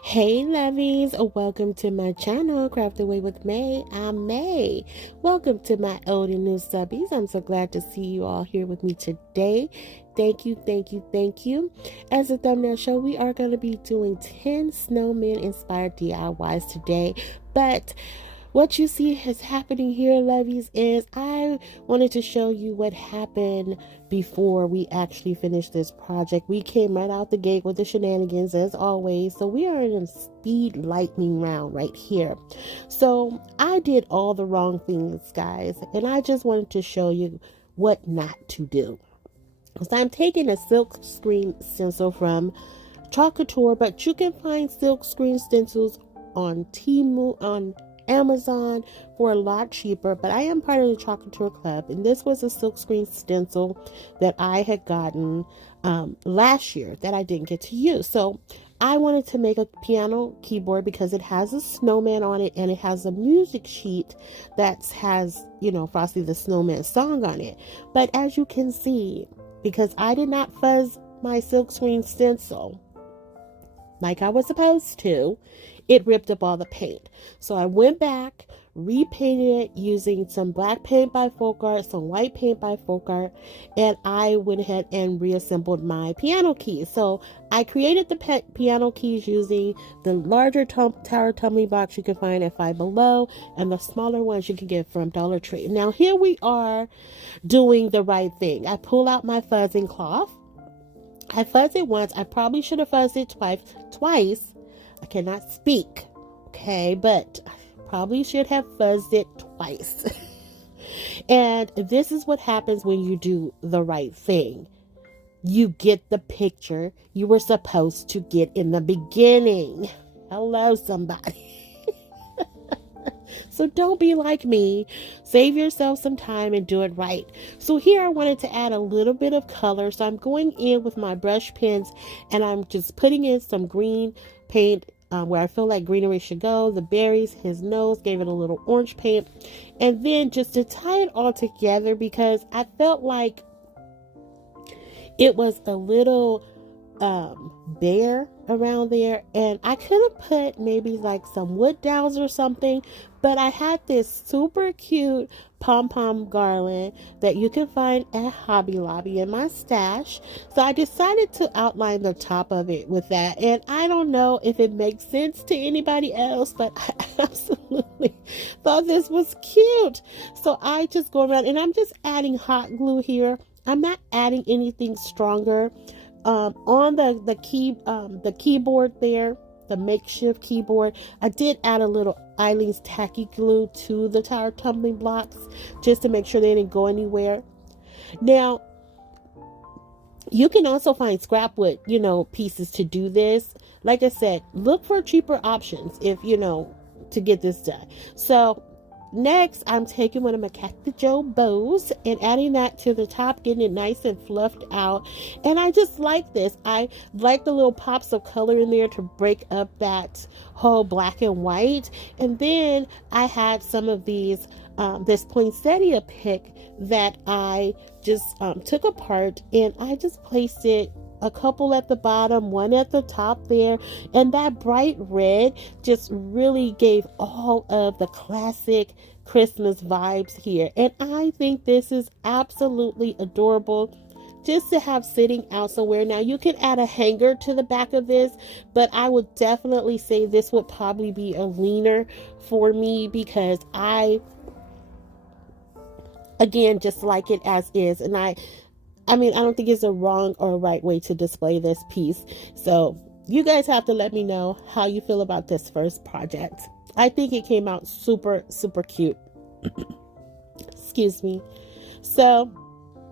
Hey lovies, welcome to my channel, Craft Away with May. I'm May. Welcome to my old and new subbies. I'm so glad to see you all here with me today. Thank you, thank you, thank you. As a thumbnail show, we are going to be doing 10 snowman inspired DIYs today, but what you see is happening here, lovies, is I wanted to show you what happened before we actually finished this project. We came right out the gate with the shenanigans as always. So we are in a speed lightning round right here. So I did all the wrong things, guys, and I just wanted to show you what not to do. So I'm taking a silk screen stencil from Chalk Couture, but you can find silk screen stencils on Amazon for a lot cheaper, but I am part of the Chalk Couture Club, and this was a silkscreen stencil that I had gotten last year that I didn't get to use. So I wanted to make a piano keyboard because it has a snowman on it and it has a music sheet that has, Frosty the Snowman song on it. But as you can see, because I did not fuzz my silkscreen stencil like I was supposed to, it ripped up all the paint. So I went back, repainted it using some black paint by Folk Art, some white paint by Folk Art, and I went ahead and reassembled my piano keys. So I created the piano keys using the larger tower tumbling box you can find at Five Below, and the smaller ones you can get from Dollar Tree. Now here we are doing the right thing. I pull out my fuzzing cloth. I fuzzed it once. I probably should have fuzzed it twice. I cannot speak, okay, but I probably should have fuzzed it twice. And this is what happens when you do the right thing. You get the picture you were supposed to get in the beginning. Hello, somebody. So don't be like me. Save yourself some time and do it right. So here I wanted to add a little bit of color. So I'm going in with my brush pens and I'm just putting in some green paint where I feel like greenery should go. The berries, his nose, gave it a little orange paint. And then just to tie it all together, because I felt like it was a little bare around there, and I could have put maybe like some wood dowels or something, but I had this super cute pom-pom garland that you can find at Hobby Lobby in my stash. So I decided to outline the top of it with that, and I don't know if it makes sense to anybody else, but I absolutely thought this was cute. So I just go around and I'm just adding hot glue here. I'm not adding anything stronger. On the keyboard there, the makeshift keyboard, I did add a little Eileen's tacky glue to the tower tumbling blocks just to make sure they didn't go anywhere. Now, you can also find scrap wood, pieces to do this. Like I said, look for cheaper options if, to get this done. So next, I'm taking one of my Cactus Joe bows and adding that to the top, getting it nice and fluffed out. And I just like this. I like the little pops of color in there to break up that whole black and white. And then I had some of these, this poinsettia pick that I just took apart, and I just placed it a couple at the bottom, one at the top there, and that bright red just really gave all of the classic Christmas vibes here. And I think this is absolutely adorable just to have sitting out somewhere. Now you can add a hanger to the back of this, but I would definitely say this would probably be a leaner for me, because I again just like it as is. And I don't think it's a wrong or a right way to display this piece. So you guys have to let me know how you feel about this first project. I think it came out super, super cute. Excuse me. So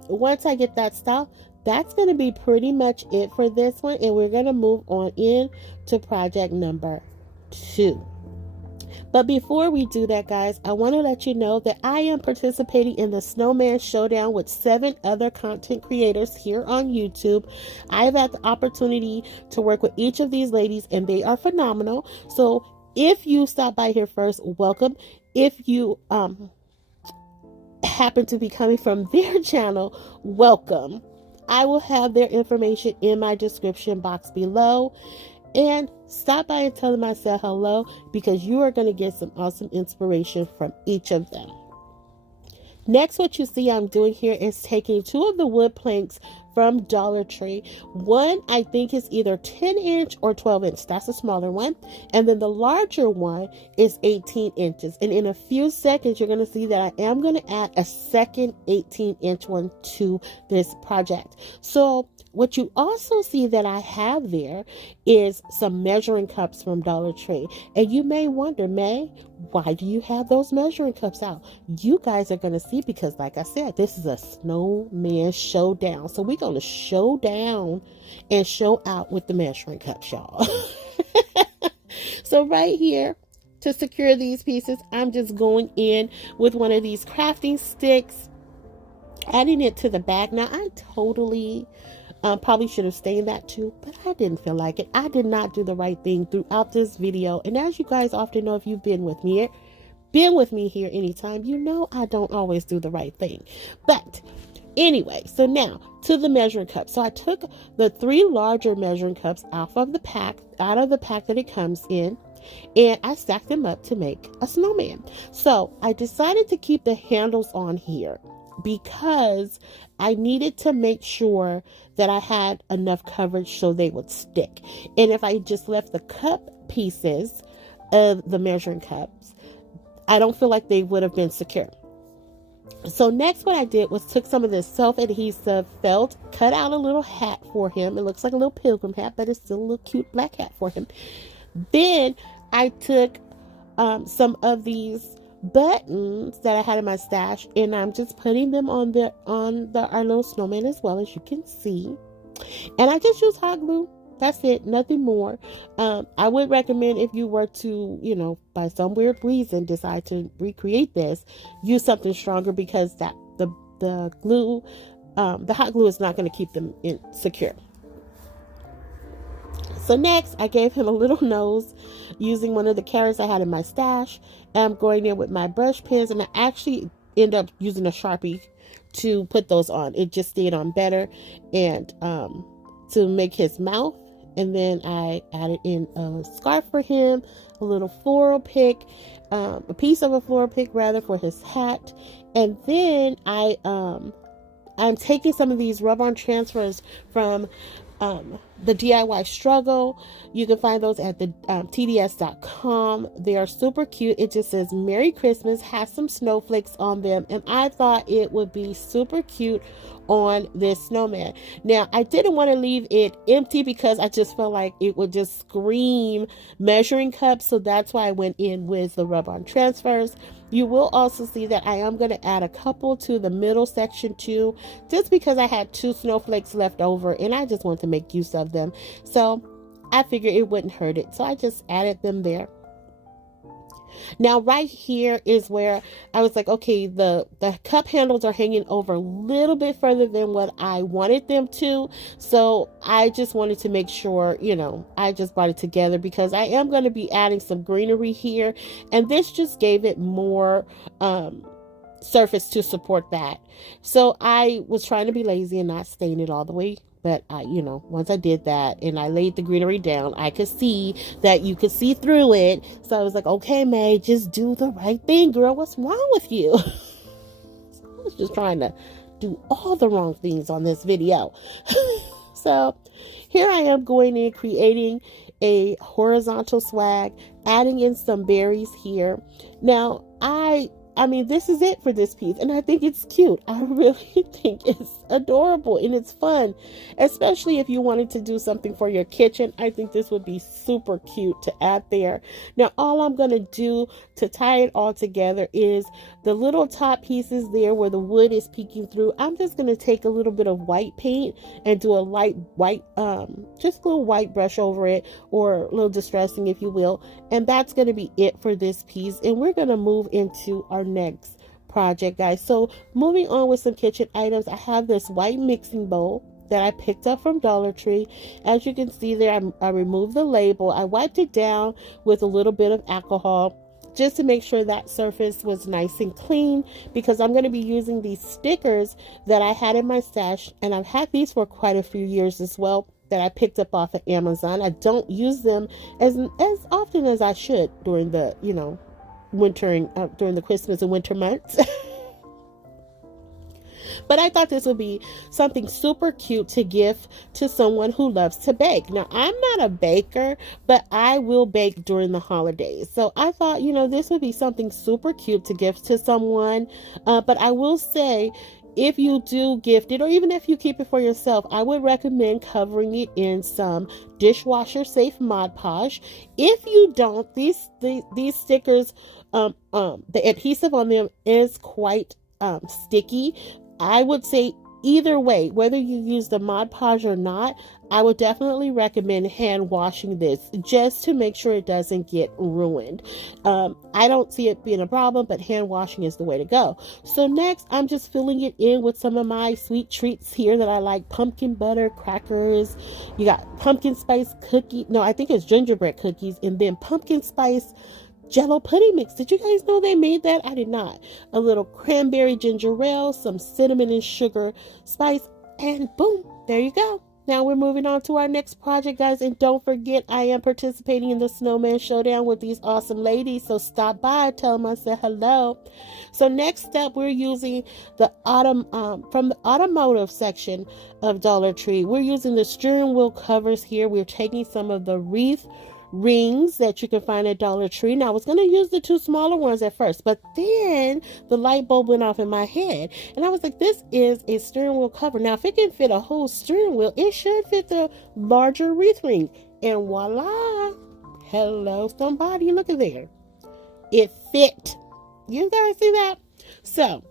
once I get that stuff, that's going to be pretty much it for this one. And we're going to move on in to project number 2. But before we do that, guys, I want to let you know that I am participating in the Snowman Showdown with 7 other content creators here on YouTube. I've had the opportunity to work with each of these ladies, and they are phenomenal. So if you stop by here first, welcome. If you happen to be coming from their channel, welcome. I will have their information in my description box below. and stop by and tell them I said hello, because you are going to get some awesome inspiration from each of them. Next, what you see I'm doing here is taking 2 of the wood planks from Dollar Tree. One, I think, is either 10-inch or 12-inch. That's a smaller one. And then the larger one is 18 inches. And in a few seconds, you're going to see that I am going to add a second 18-inch one to this project. So what you also see that I have there is some measuring cups from Dollar Tree. And you may wonder, May, why do you have those measuring cups out? You guys are going to see, because like I said, this is a snowman showdown. So we're going to show down and show out with the measuring cups, y'all. So right here, to secure these pieces, I'm just going in with one of these crafting sticks, adding it to the back. Now, I totally probably should have stained that too, but I didn't feel like it. I did not do the right thing throughout this video. And as you guys often know, if you've been with me here anytime, you know I don't always do the right thing. But anyway, so now to the measuring cup. So I took the 3 larger measuring cups out of the pack that it comes in, and I stacked them up to make a snowman. So I decided to keep the handles on here because I needed to make sure that I had enough coverage so they would stick. And if I just left the cup pieces of the measuring cups, I don't feel like they would have been secure. So next, what I did was took some of this self-adhesive felt, cut out a little hat for him. It looks like a little pilgrim hat, but it's still a little cute black hat for him. Then I took some of these buttons that I had in my stash, and I'm just putting them on our little snowman as well, as you can see. And I just use hot glue. That's it, nothing more. I would recommend, if you were to, by some weird reason decide to recreate this, use something stronger, because that the glue, the hot glue is not going to keep them secure. So next, I gave him a little nose using one of the carrots I had in my stash. I'm going in with my brush pens, and I actually end up using a Sharpie to put those on. It just stayed on better, and to make his mouth. And then I added in a scarf for him, a little floral pick, a piece of a floral pick rather, for his hat. And then I'm taking some of these rub-on transfers from the DIY Struggle. You can find those at the tds.com. They are super cute. It just says Merry Christmas, has some snowflakes on them, and I thought it would be super cute on this snowman. Now, I didn't want to leave it empty because I just felt like it would just scream measuring cups, so that's why I went in with the rub-on transfers. You will also see that I am going to add a couple to the middle section too, just because I had 2 snowflakes left over and I just wanted to make use of them. So I figured it wouldn't hurt it. So I just added them there. Now, right here is where I was like, okay, the cup handles are hanging over a little bit further than what I wanted them to. So I just wanted to make sure, I just brought it together, because I am going to be adding some greenery here. And this just gave it more surface to support that. So I was trying to be lazy and not stain it all the way. But once I did that and I laid the greenery down, I could see that you could see through it. So I was like, okay, May, just do the right thing, girl. What's wrong with you? So I was just trying to do all the wrong things on this video. So here I am going in, creating a horizontal swag, adding in some berries here. Now, I mean, this is it for this piece, and I think it's cute. I really think it's adorable and it's fun, especially if you wanted to do something for your kitchen. I think this would be super cute to add there. Now, all I'm going to do to tie it all together is the little top pieces there where the wood is peeking through. I'm just going to take a little bit of white paint and do a light white, just a little white brush over it, or a little distressing, if you will. And that's going to be it for this piece. And we're going to move into our next project, guys. So moving on with some kitchen items, I have this white mixing bowl that I picked up from Dollar Tree. As you can see there, I removed the label. I wiped it down with a little bit of alcohol just to make sure that surface was nice and clean, because I'm going to be using these stickers that I had in my stash, and I've had these for quite a few years as well. that I picked up off of Amazon. I don't use them as often as I should during the, during the Christmas and winter months. But I thought this would be something super cute to gift to someone who loves to bake. Now, I'm not a baker, but I will bake during the holidays. So I thought, this would be something super cute to gift to someone. But I will say, if you do gift it, or even if you keep it for yourself, I would recommend covering it in some dishwasher safe Mod Podge. If you don't, these stickers, the adhesive on them is quite sticky. I would say either way, whether you use the Mod Podge or not, I would definitely recommend hand washing this just to make sure it doesn't get ruined. I don't see it being a problem, but hand washing is the way to go. So next, I'm just filling it in with some of my sweet treats here that I like. Pumpkin butter crackers. You got pumpkin spice cookie. No, I think it's gingerbread cookies. And then pumpkin spice Jello pudding mix. Did you guys know they made that? I did not. A little cranberry ginger ale, some cinnamon and sugar spice, and boom, there you go. Now we're moving on to our next project, guys. And don't forget, I am participating in the Snowman Showdown with these awesome ladies. So stop by, tell them I said hello. So next up, we're using the from the automotive section of Dollar Tree. We're using the steering wheel covers here. We're taking some of the wreath rings that you can find at Dollar Tree. Now, I was going to use the two smaller ones at first, but then the light bulb went off in my head, and I was like, this is a steering wheel cover. Now, if it can fit a whole steering wheel, it should fit the larger wreath ring. And voila! Hello, somebody. Look at there. It fit. You guys see that? So,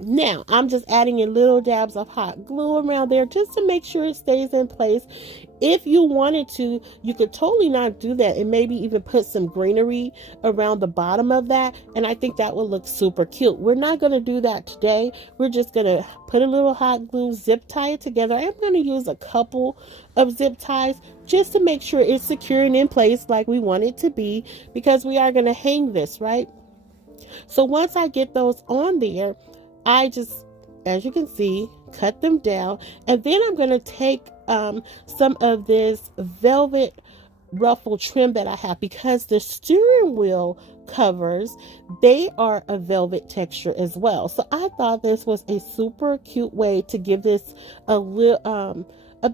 now, I'm just adding in little dabs of hot glue around there just to make sure it stays in place. If you wanted to, you could totally not do that and maybe even put some greenery around the bottom of that. And I think that would look super cute. We're not going to do that today. We're just going to put a little hot glue, zip tie it together. I'm going to use a couple of zip ties just to make sure it's secure and in place like we want it to be, because we are going to hang this, right? So once I get those on there, I just, as you can see, cut them down, and then I'm going to take some of this velvet ruffle trim that I have, because the steering wheel covers, they are a velvet texture as well. So I thought this was a super cute way to give this a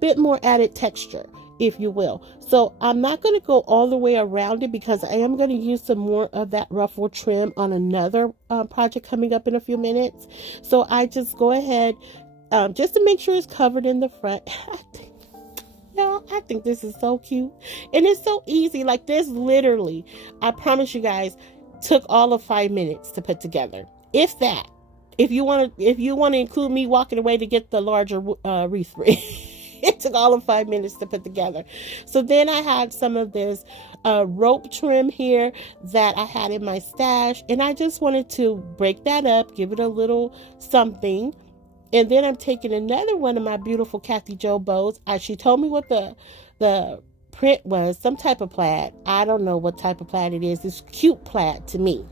bit more added texture, if you will. So I'm not going to go all the way around it, because I am going to use some more of that ruffle trim on another project coming up in a few minutes. So I just go ahead, just to make sure it's covered in the front. I think this is so cute, and it's so easy. Like, this literally, I promise you guys, took all of 5 minutes to put together, if that. If you want to include me walking away to get the larger wreath ring. It took all of 5 minutes to put together. So then I had some of this rope trim here that I had in my stash, and I just wanted to break that up, give it a little something. And then I'm taking another one of my beautiful Kathy Jo bows. She told me what the print was, some type of plaid. I don't know what type of plaid it is. It's cute plaid to me.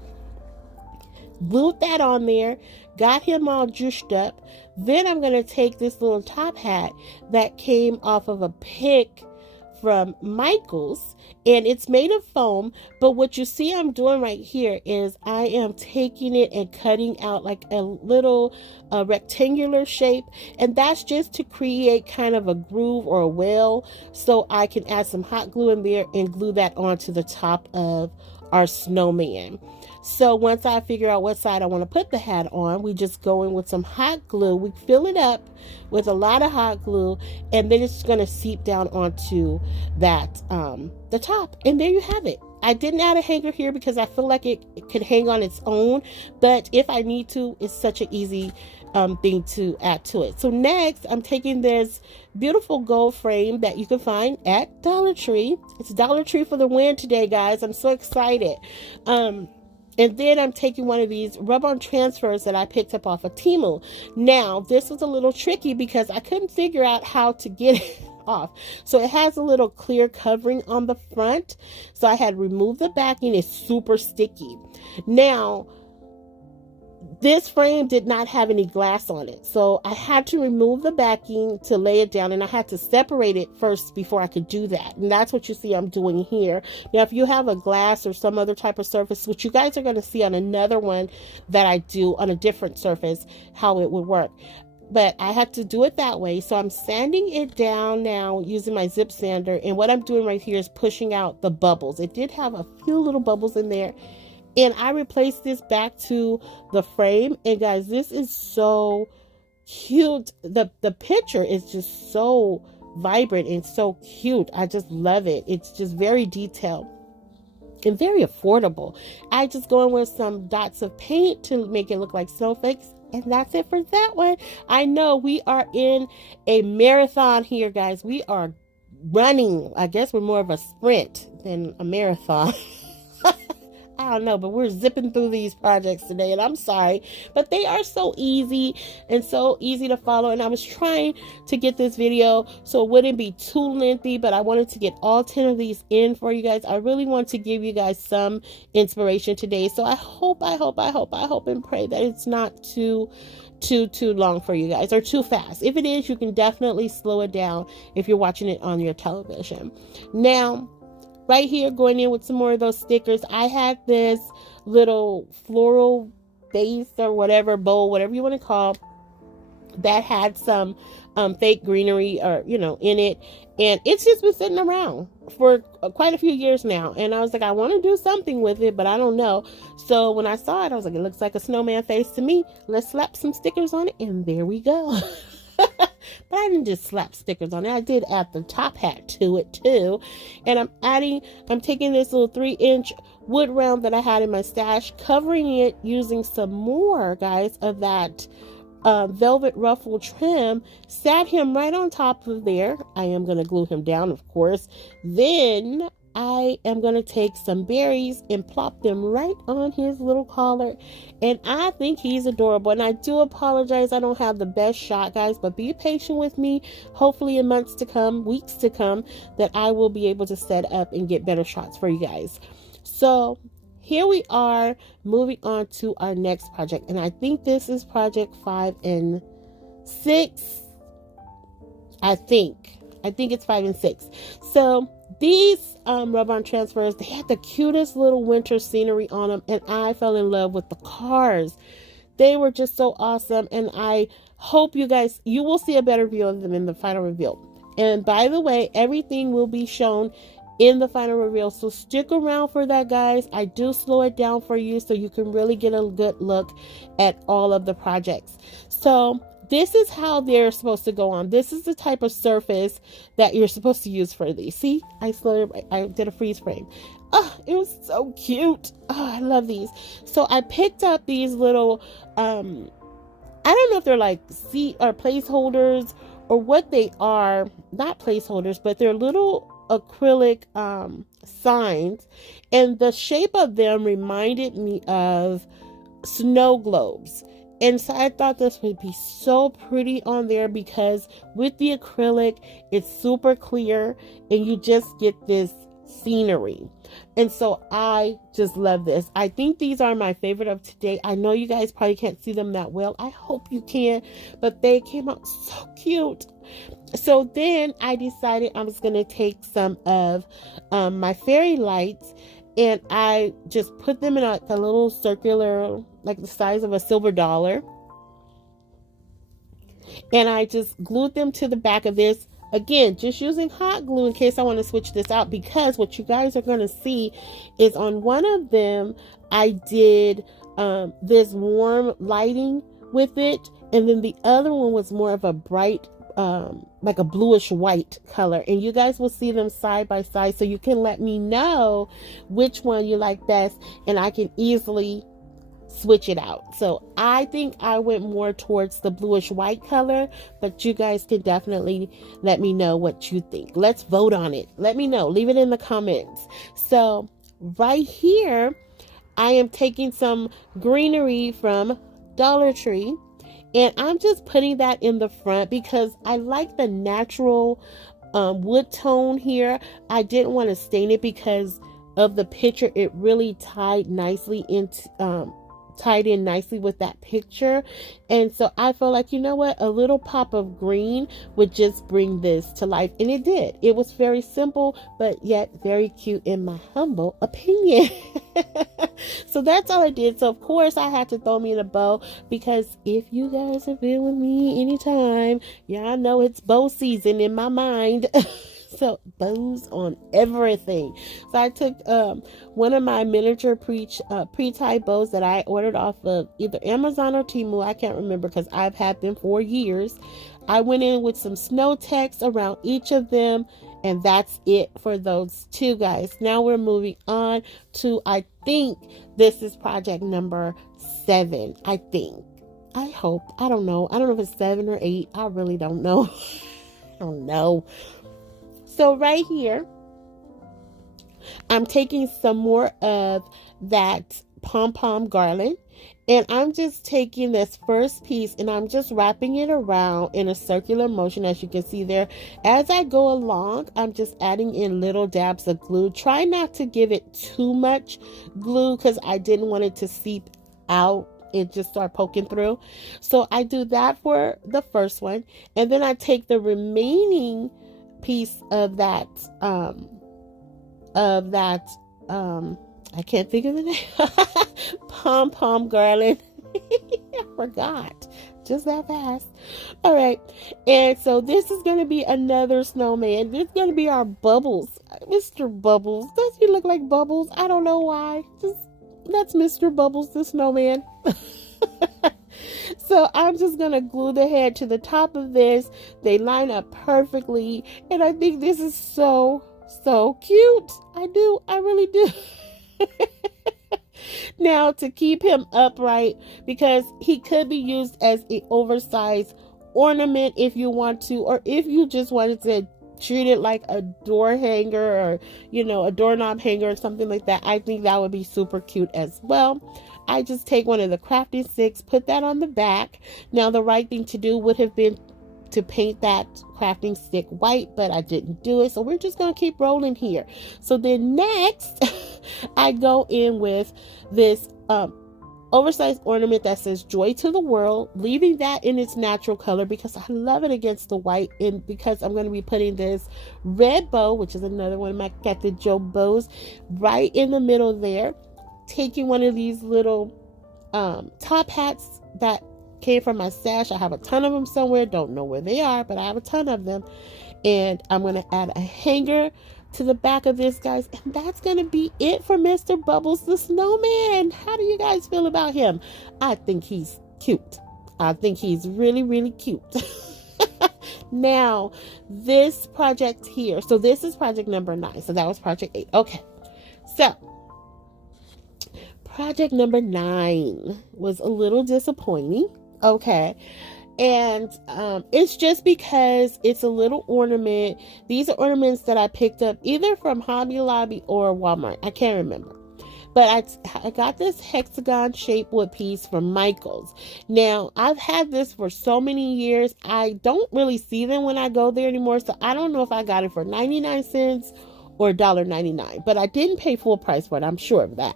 Glued that on there, got him all juiced up. Then I'm going to take this little top hat that came off of a pick from Michael's, and it's made of foam, but what you see I'm doing right here is I am taking it and cutting out like a little rectangular shape, and that's just to create kind of a groove or a well, so I can add some hot glue in there and glue that onto the top of our snowman. So once I figure out what side I want to put the hat on, we just go in with some hot glue. We fill it up with a lot of hot glue, and then it's going to seep down onto that, the top. And there you have it. I didn't add a hanger here because I feel like it could hang on its own, but if I need to, it's such an easy thing to add to it. So next, I'm taking this beautiful gold frame that you can find at Dollar Tree. It's Dollar Tree for the win today, guys. I'm so excited. And then I'm taking one of these rub-on transfers that I picked up off of Temu. Now, this was a little tricky because I couldn't figure out how to get it off. So it has a little clear covering on the front. So I had removed the backing. It's super sticky. Now, This frame did not have any glass on it, so I had to remove the backing to lay it down, and I had to separate it first before I could do that. And that's what you see I'm doing here. Now, if you have a glass or some other type of surface, which you guys are going to see on another one that I do on a different surface, how it would work. But I had to do it that way. So I'm sanding it down now using my zip sander. And what I'm doing right here is pushing out the bubbles. It did have a few little bubbles in there. And I replaced this back to the frame. And guys, this is so cute. The picture is just so vibrant and so cute. I just love it. It's just very detailed and very affordable. I just go in with some dots of paint to make it look like snowflakes. And that's it for that one. I know we are in a marathon here, guys. We are running. I guess we're more of a sprint than a marathon. I don't know, but we're zipping through these projects today, and I'm sorry, but they are so easy and so easy to follow. And I was trying to get this video so it wouldn't be too lengthy, but I wanted to get all 10 of these in for you guys. I really want to give you guys some inspiration today. So I hope and pray that it's not too long for you guys or too fast. If it is, you can definitely slow it down if you're watching it on your television. Now, right here, going in with some more of those stickers, I had this little floral vase or whatever, bowl, whatever you want to call, that had some fake greenery or, in it. And it's just been sitting around for quite a few years now. And I was like, I want to do something with it, but I don't know. So when I saw it, I was like, it looks like a snowman face to me. Let's slap some stickers on it. And there we go. But I didn't just slap stickers on it. I did add the top hat to it too. And I'm taking this little 3-inch wood round that I had in my stash, covering it using some more, guys, of that velvet ruffle trim. Sat him right on top of there. I am going to glue him down, of course. Then I am going to take some berries and plop them right on his little collar. And I think he's adorable. And I do apologize, I don't have the best shot, guys, but be patient with me. Hopefully in months to come, weeks to come, that I will be able to set up and get better shots for you guys. So here we are, moving on to our next project. And I think this is project 5 and 6. I think it's 5 and 6. So these rub-on transfers, they had the cutest little winter scenery on them, and I fell in love with the cars. They were just so awesome, and I hope you will see a better view of them in the final reveal. And by the way, everything will be shown in the final reveal, so stick around for that, guys. I do slow it down for you so you can really get a good look at all of the projects. So this is how they're supposed to go on. This is the type of surface that you're supposed to use for these. See, I did a freeze frame. Oh, it was so cute. Oh, I love these. So I picked up these little, I don't know if they're like seat or placeholders or what they are. Not placeholders, but they're little acrylic signs. And the shape of them reminded me of snow globes. And so I thought this would be so pretty on there because with the acrylic, it's super clear and you just get this scenery. And so I just love this. I think these are my favorite of today. I know you guys probably can't see them that well. I hope you can, but they came out so cute. So then I decided I was going to take some of my fairy lights, and I just put them in a little circular, like the size of a silver dollar. And I just glued them to the back of this. Again, just using hot glue in case I want to switch this out, because what you guys are going to see is on one of them, I did this warm lighting with it. And then the other one was more of a bright, like a bluish white color. And you guys will see them side by side, so you can let me know which one you like best, and I can easily switch it out. So I think I went more towards the bluish white color, but you guys can definitely let me know what you think. Let's vote on it. Let me know. Leave it in the comments. So right here, I am taking some greenery from Dollar Tree, and I'm just putting that in the front because I like the natural wood tone here. I didn't want to stain it because of the picture. It really tied nicely into tied in nicely with that picture. And so I felt like, you know what, a little pop of green would just bring this to life. And it did. It was very simple, but yet very cute in my humble opinion. So that's all I did. So of course I had to throw me in a bow, because if you guys have been with me anytime, y'all know it's bow season in my mind. So bows on everything. So I took one of my miniature pre-tied bows that I ordered off of either Amazon or Temu. I can't remember because I've had them for years. I went in with some snow text around each of them, and that's it for those two, guys. Now we're moving on to, I think this is project number 7. I think. I hope. I don't know. I don't know if it's 7 or 8. I really don't know. I don't know. So right here, I'm taking some more of that pom-pom garland, and I'm just taking this first piece and I'm just wrapping it around in a circular motion, as you can see there. As I go along, I'm just adding in little dabs of glue. Try not to give it too much glue because I didn't want it to seep out and just start poking through. So I do that for the first one, and then I take the remaining piece of that I can't think of the name. Pom-pom garland. I forgot just that fast. All right, and so this is going to be another snowman. This is going to be our Bubbles, Mr. Bubbles. Does he look like Bubbles? I don't know why. That's Mr. Bubbles, the snowman. So I'm just going to glue the head to the top of this. They line up perfectly. And I think this is so cute. I really do. Now, to keep him upright, because he could be used as an oversized ornament if you want to, or if you just wanted to treat it like a door hanger, or, you know, a doorknob hanger or something like that. I think that would be super cute as well. I just take one of the crafting sticks, put that on the back. Now, the right thing to do would have been to paint that crafting stick white, but I didn't do it. So we're just going to keep rolling here. So then next, I go in with this oversized ornament that says joy to the world, leaving that in its natural color because I love it against the white, and because I'm going to be putting this red bow, which is another one of my Cat the Joe bows, right in the middle there. Taking one of these little top hats that came from my stash. I have a ton of them somewhere. Don't know where they are, but I have a ton of them. And I'm going to add a hanger to the back of this, guys. And that's going to be it for Mr. Bubbles the Snowman. How do you guys feel about him? I think he's cute. I think he's really, really cute. Now, this project here. So this is project number 9. So that was project 8. Okay. So project number 9 was a little disappointing. Okay. And it's just because it's a little ornament. These are ornaments that I picked up either from Hobby Lobby or Walmart. I can't remember. But I got this hexagon shaped wood piece from Michael's. Now, I've had this for so many years. I don't really see them when I go there anymore. So I don't know if I got it for 99 cents or $1.99. But I didn't pay full price for it. I'm sure of that.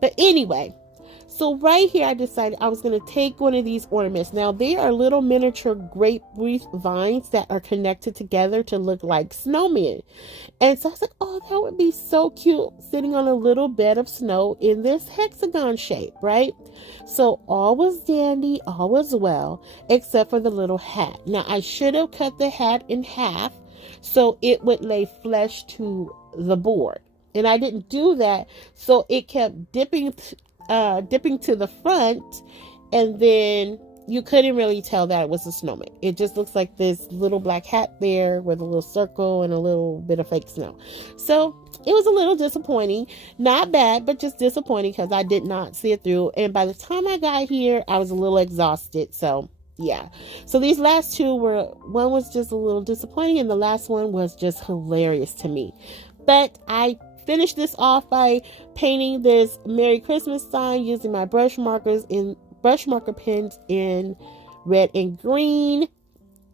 But anyway, so right here I decided I was going to take one of these ornaments. Now, they are little miniature grape wreath vines that are connected together to look like snowmen. And so I was like, oh, that would be so cute sitting on a little bed of snow in this hexagon shape, right? So all was dandy, all was well, except for the little hat. Now, I should have cut the hat in half so it would lay flush to the board. And I didn't do that, so it kept dipping to the front, and then you couldn't really tell that it was a snowman. It just looks like this little black hat there with a little circle and a little bit of fake snow. So it was a little disappointing. Not bad, but just disappointing because I did not see it through. And by the time I got here, I was a little exhausted. So yeah. So these last two one was just a little disappointing, and the last one was just hilarious to me. But I finished this off by painting this Merry Christmas sign using my brush marker pens in red and green,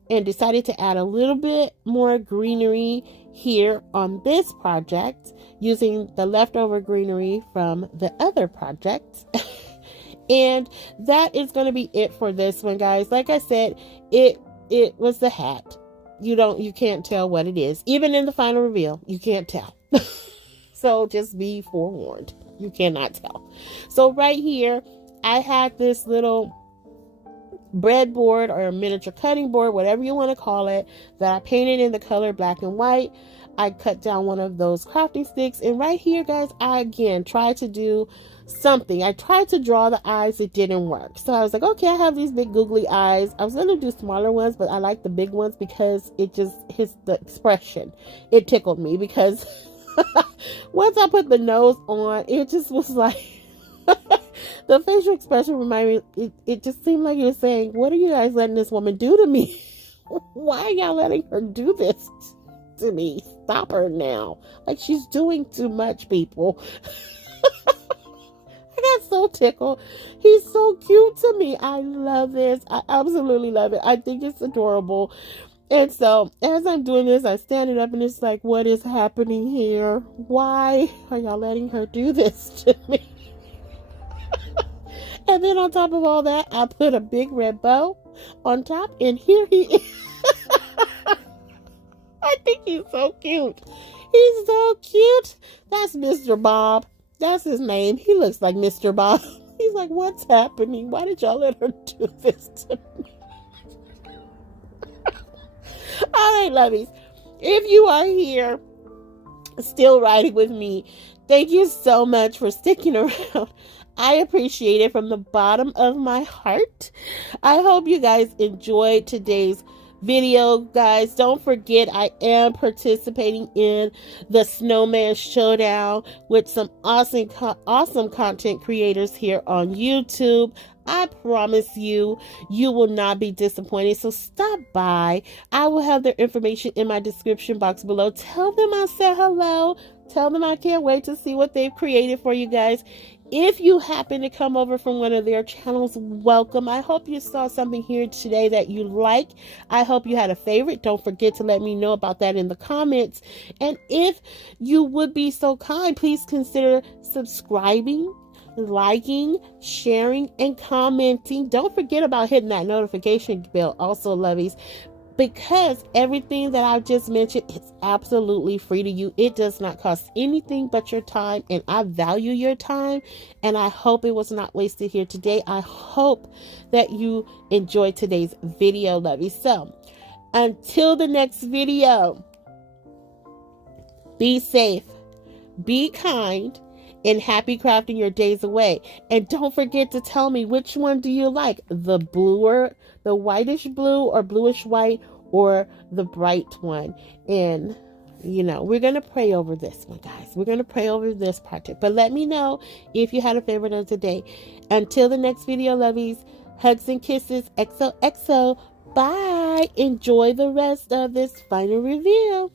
and decided to add a little bit more greenery here on this project using the leftover greenery from the other project. And that is going to be it for this one, guys. Like I said, it was the hat. You can't tell what it is. Even in the final reveal, you can't tell. So just be forewarned. You cannot tell. So right here, I had this little breadboard or a miniature cutting board, whatever you want to call it, that I painted in the color black and white. I cut down one of those crafting sticks, and right here, guys, I again tried to do something. I tried to draw the eyes. It didn't work. So I was like, okay, I have these big googly eyes. I was going to do smaller ones, but I like the big ones because it just hits the expression. It tickled me because once I put the nose on, it just was like the facial expression reminded me, it just seemed like he was saying, what are you guys letting this woman do to me? Why are y'all letting her do this to me? Stop her now. Like, she's doing too much, people. I got so tickled. He's so cute to me. I love this. I absolutely love it. I think it's adorable. And so as I'm doing this, I stand it up and it's like, what is happening here? Why are y'all letting her do this to me? And then on top of all that, I put a big red bow on top, and here he is. I think he's so cute. He's so cute. That's Mr. Bob. That's his name. He looks like Mr. Bob. He's like, what's happening? Why did y'all let her do this to me? All right, lovies. If you are here still riding with me, thank you so much for sticking around. I appreciate it from the bottom of my heart. I hope you guys enjoyed today's video, guys. Don't forget, I am participating in the Snowman Showdown with some awesome content creators here on YouTube. I promise you, you will not be disappointed. So stop by. I will have their information in my description box below. Tell them I said hello. Tell them I can't wait to see what they've created for you guys. If you happen to come over from one of their channels, welcome. I hope you saw something here today that you like. I hope you had a favorite. Don't forget to let me know about that in the comments. And if you would be so kind, please consider subscribing, liking, sharing, and commenting. Don't forget about hitting that notification bell also, lovies, because everything that I've just mentioned is absolutely free to you. It does not cost anything but your time, and I value your time, and I hope it was not wasted here today. I hope that you enjoyed today's video, lovies. So until the next video, be safe, be kind, and happy crafting your days away. And don't forget to tell me, which one do you like? The bluer, the whitish blue or bluish white, or the bright one? And we're going to pray over this one, guys. We're going to pray over this project. But let me know if you had a favorite of today. Until the next video, lovies, hugs and kisses. XOXO. Bye. Enjoy the rest of this final review.